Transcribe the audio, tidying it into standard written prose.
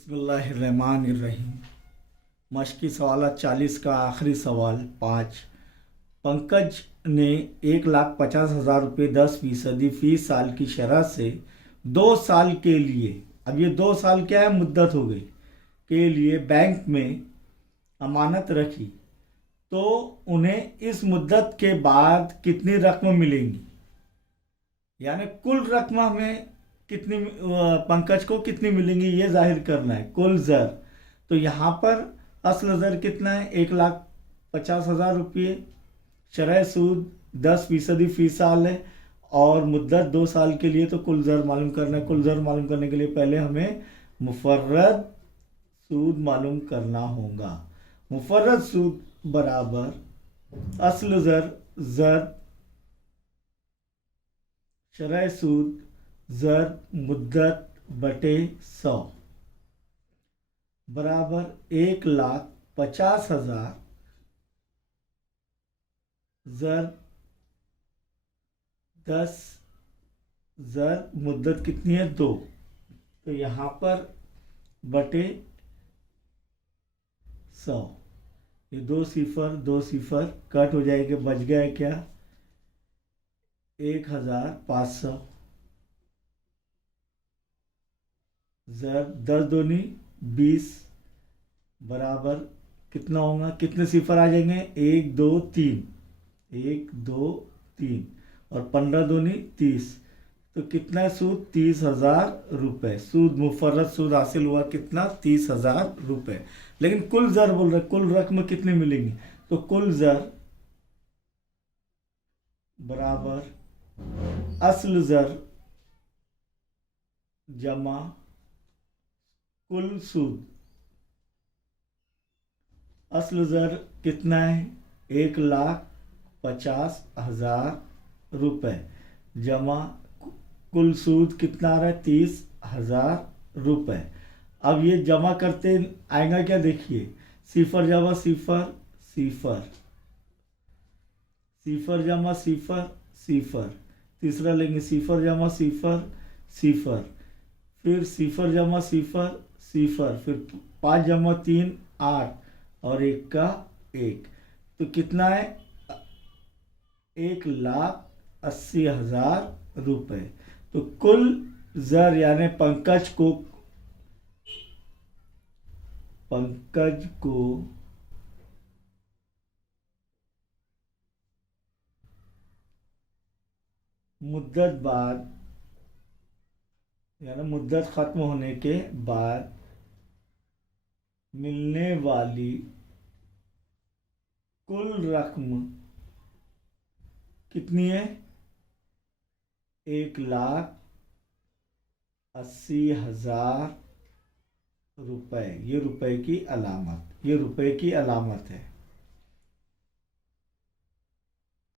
बिस्मिल्लाहिर्रहमानिर्रहीम। मश्की सवाल 40 का आखिरी सवाल 5। पंकज ने 1,50,000 रुपये 10% फीस साल की शरह से 2 साल के लिए, अब ये 2 साल क्या है, मुद्दत हो गई, के लिए बैंक में अमानत रखी, तो उन्हें इस मुद्दत के बाद कितनी रकम मिलेंगी? यानी कुल रकम हमें कितनी, पंकज को कितनी मिलेंगी ये जाहिर करना है, कुल ज़र। तो यहाँ पर असल ज़र कितना है, 1,50,000 रुपये, शरह सूद 10% फी साल है और मुद्दत 2 साल के लिए। तो कुल ज़र मालूम करना है। कुल ज़र मालूम करने के लिए पहले हमें मुफर्रद सूद मालूम करना होगा। मुफर्रद सूद बराबर असल ज़र ज़र शरह सूद ज़र मुद्दत बटे 100 बराबर 1,50,000 ज़र 10 ज़र मुद्दत कितनी है 2, तो यहाँ पर बटे 100, ये 2 सिफर 2 सिफर कट हो जाएंगे, बच गया है क्या, 1,500 ज़र 10 दूनी 20 बराबर कितना होगा, कितने सिफर आ जाएंगे, 1 2 3, 1 2 3 और 15 दूनी 30, तो कितना सूद 30,000 रुपये। सूद मुफर्रद सूद हासिल हुआ कितना, 30,000 रुपये। लेकिन कुल ज़र बोल रहे, कुल रकम कितनी मिलेंगी, तो कुल ज़र बराबर असल ज़र जमा कुल सूद। असल ज़र कितना है, 1,50,000 रुपये जमा कुल सूद कितना आ रहा है, 30,000 रुपये। अब ये जमा करते आएगा क्या, देखिए, सिफर जमा सिफर सिफर, सिफर जमा सिफर सिफर, तीसरा लेंगे सिफर जमा सिफर सिफर, फिर सिफर जमा सिफर सिफर, फिर 5 जमा 3 8 और 1 का 1, तो कितना है, 1,80,000 रुपये। तो कुल ज़र यानी पंकज को मुद्दत बाद यानी मुद्दत ख़त्म होने के बाद मिलने वाली कुल रकम कितनी है, 1,80,000 रुपये। ये रुपए की अलामत है।